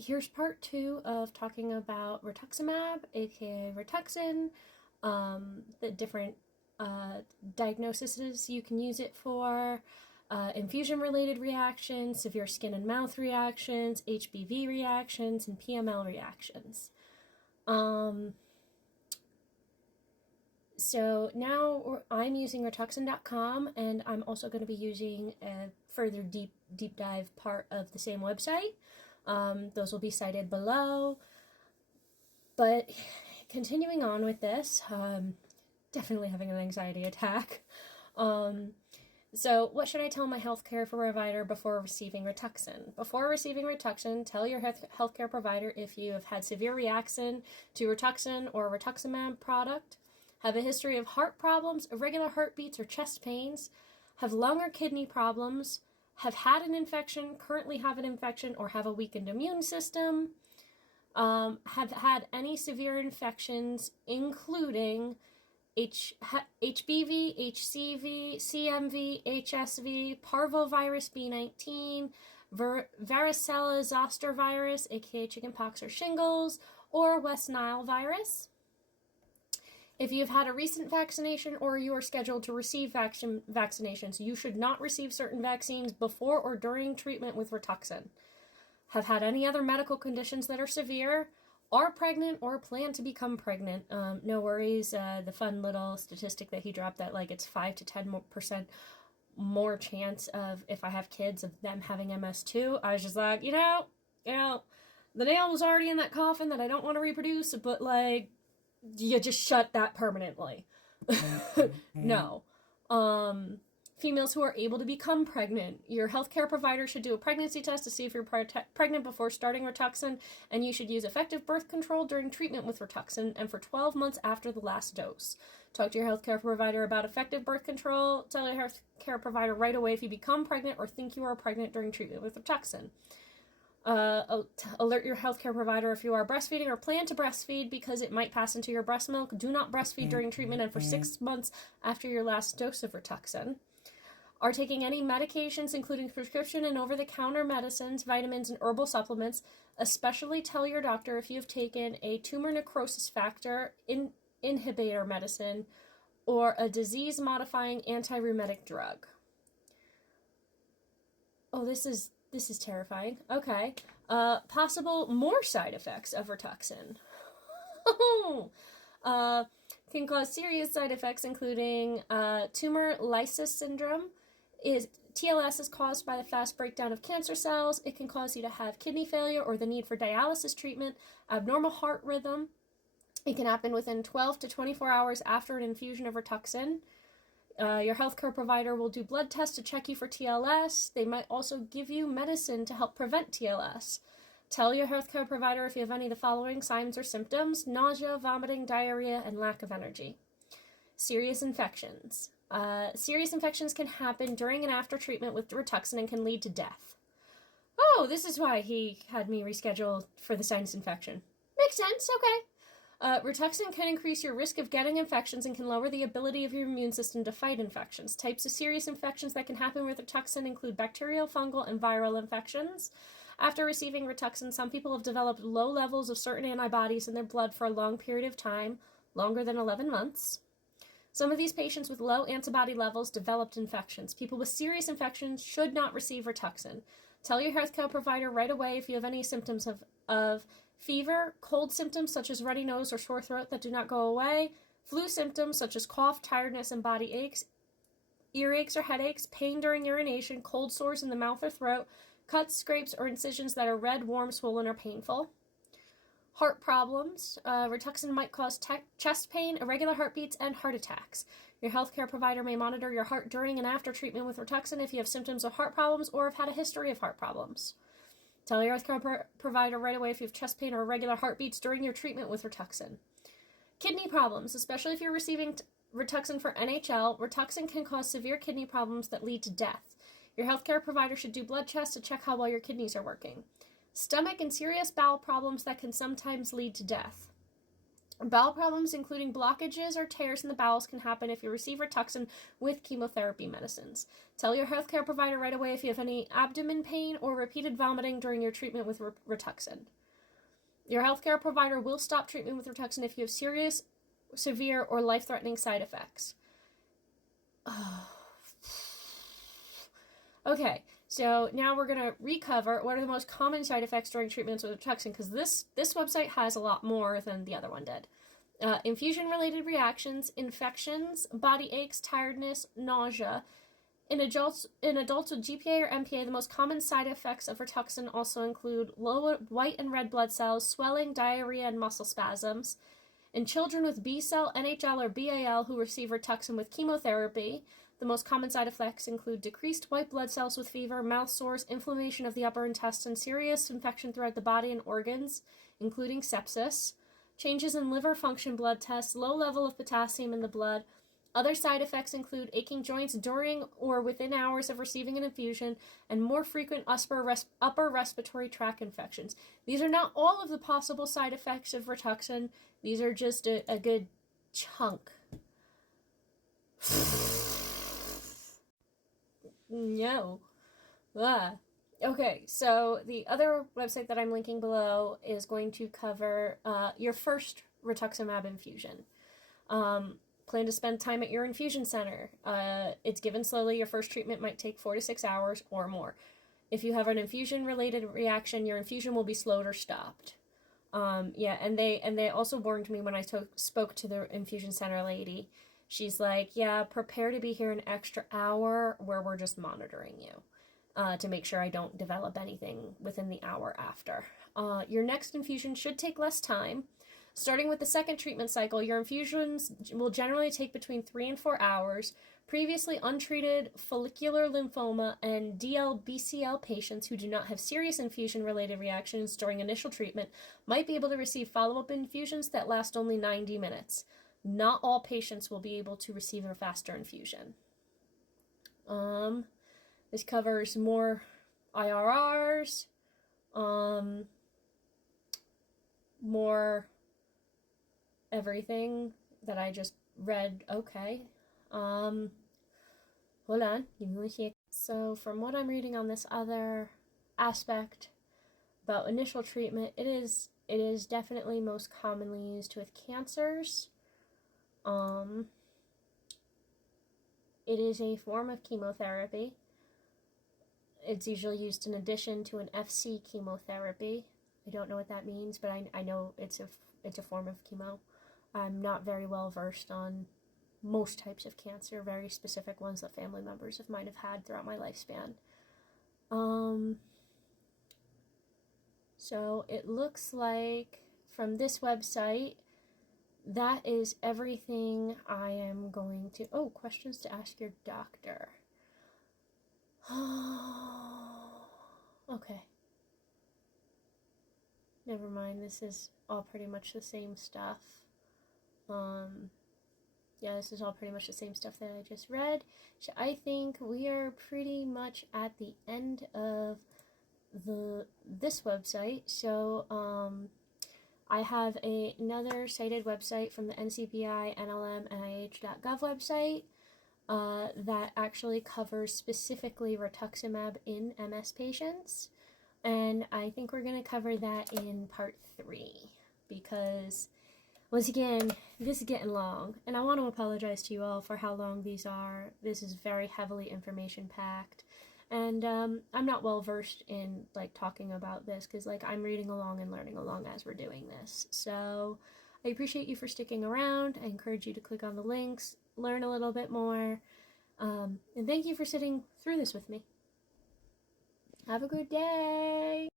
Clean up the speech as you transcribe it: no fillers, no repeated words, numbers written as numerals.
here's part 2 of talking about Rituximab, aka Rituxan, the different diagnoses you can use it for, infusion-related reactions, severe skin and mouth reactions, HBV reactions, and PML reactions. So now I'm using Rituxan.com, and I'm also going to be using a further deep dive part of the same website. Those will be cited below. But continuing on with this, definitely having an anxiety attack. So what should I tell my healthcare provider before receiving Rituxan? Before receiving Rituxan, tell your healthcare provider if you have had severe reaction to Rituxan or Rituximab product, have a history of heart problems, irregular heartbeats, or chest pains, have lung or kidney problems, have had an infection, currently have an infection, or have a weakened immune system, have had any severe infections, including HBV, HCV, CMV, HSV, parvovirus B19, varicella zoster virus, aka chickenpox or shingles, or West Nile virus. If you've had a recent vaccination or you are scheduled to receive vaccinations, you should not receive certain vaccines before or during treatment with Rituxan. Have had any other medical conditions that are severe, are pregnant or plan to become pregnant. No worries. The fun little statistic that he dropped that it's 5 to 10% more chance of, if I have kids, of them having MS2. I was just like, the nail was already in that coffin that I don't want to reproduce, but you just shut that permanently. No. Females who are able to become pregnant. Your healthcare provider should do a pregnancy test to see if you're pregnant before starting Rituxan, and you should use effective birth control during treatment with Rituxan and for 12 months after the last dose. Talk to your healthcare provider about effective birth control. Tell your healthcare provider right away if you become pregnant or think you are pregnant during treatment with Rituxan. Alert your healthcare provider if you are breastfeeding or plan to breastfeed because it might pass into your breast milk. Do not breastfeed during treatment and for 6 months after your last dose of Rituxan. Are taking any medications, including prescription and over-the-counter medicines, vitamins, and herbal supplements. Especially tell your doctor if you have taken a tumor necrosis factor inhibitor medicine or a disease-modifying anti-rheumatic drug. Oh, this is terrifying. Okay. Possible more side effects of Rituxan. Can cause serious side effects, including tumor lysis syndrome. TLS is caused by the fast breakdown of cancer cells. It can cause you to have kidney failure or the need for dialysis treatment, abnormal heart rhythm. It can happen within 12 to 24 hours after an infusion of Rituxan. Your healthcare provider will do blood tests to check you for TLS. They might also give you medicine to help prevent TLS. Tell your healthcare provider if you have any of the following signs or symptoms: nausea, vomiting, diarrhea, and lack of energy. Serious infections. Serious infections can happen during and after treatment with Rituxan and can lead to death. Oh, this is why he had me reschedule for the sinus infection. Makes sense, okay. Rituxan can increase your risk of getting infections and can lower the ability of your immune system to fight infections. Types of serious infections that can happen with Rituxan include bacterial, fungal, and viral infections. After receiving Rituxan, some people have developed low levels of certain antibodies in their blood for a long period of time, longer than 11 months. Some of these patients with low antibody levels developed infections. People with serious infections should not receive Rituxan. Tell your healthcare provider right away if you have any symptoms of fever, cold symptoms such as runny nose or sore throat that do not go away, flu symptoms such as cough, tiredness, and body aches, earaches or headaches, pain during urination, cold sores in the mouth or throat, cuts, scrapes, or incisions that are red, warm, swollen, or painful. Heart problems. Rituxan might cause chest pain, irregular heartbeats, and heart attacks. Your healthcare provider may monitor your heart during and after treatment with Rituxan if you have symptoms of heart problems or have had a history of heart problems. Tell your healthcare provider right away if you have chest pain or irregular heartbeats during your treatment with Rituxan. Kidney problems, especially if you're receiving Rituxan for NHL. Rituxan can cause severe kidney problems that lead to death. Your healthcare provider should do blood tests to check how well your kidneys are working. Stomach and serious bowel problems that can sometimes lead to death. Bowel problems, including blockages or tears in the bowels, can happen if you receive Rituxan with chemotherapy medicines. Tell your healthcare provider right away if you have any abdomen pain or repeated vomiting during your treatment with Rituxan. Your healthcare provider will stop treatment with Rituxan if you have serious, severe, or life-threatening side effects. Okay, so now we're going to recover what are the most common side effects during treatments with Rituxan, because this website has a lot more than the other one did. Infusion-related reactions, infections, body aches, tiredness, nausea. In adults with GPA or MPA, the most common side effects of Rituxan also include low white and red blood cells, swelling, diarrhea, and muscle spasms. In children with B-cell, NHL, or BAL who receive Rituxan with chemotherapy, the most common side effects include decreased white blood cells with fever, mouth sores, inflammation of the upper intestine, serious infection throughout the body and organs, including sepsis, changes in liver function blood tests, low level of potassium in the blood. Other side effects include aching joints during or within hours of receiving an infusion and more frequent upper respiratory tract infections. These are not all of the possible side effects of Rituxan. These are just a good chunk. No. Okay, so the other website that I'm linking below is going to cover your first Rituximab infusion. Plan to spend time at your infusion center. It's given slowly. Your first treatment might take 4 to 6 hours or more. If you have an infusion-related reaction, your infusion will be slowed or stopped. Yeah, and they also warned me when I spoke to the infusion center lady. She's like, yeah, prepare to be here an extra hour where we're just monitoring you to make sure I don't develop anything within the hour after. Your next infusion should take less time. Starting with the second treatment cycle, your infusions will generally take between 3 and 4 hours. Previously untreated follicular lymphoma and DLBCL patients who do not have serious infusion-related reactions during initial treatment might be able to receive follow-up infusions that last only 90 minutes. Not all patients will be able to receive a faster infusion. This covers more IRRs, more everything that I just read. Okay. Hold on. Give me a sec. So from what I'm reading on this other aspect about initial treatment, it is definitely most commonly used with cancers. It is a form of chemotherapy. It's usually used in addition to an FC chemotherapy. I don't know what that means, but I know it's a form of chemo. I'm not very well versed on most types of cancer, very specific ones that family members of mine have had throughout my lifespan. So it looks like from this website, that is everything I am going to... Oh, questions to ask your doctor. Okay. Never mind, this is all pretty much the same stuff. Yeah, this is all pretty much the same stuff that I just read. So I think we are pretty much at the end of this website. So, I have another cited website from the NCBI, NLM, NIH.gov website that actually covers specifically Rituximab in MS patients. And I think we're going to cover that in part 3 because, once again, this is getting long. And I want to apologize to you all for how long these are. This is very heavily information-packed. And I'm not well versed in like talking about this because like I'm reading along and learning along as we're doing this. So I appreciate you for sticking around. I encourage you to click on the links, learn a little bit more, and thank you for sitting through this with me. Have a good day.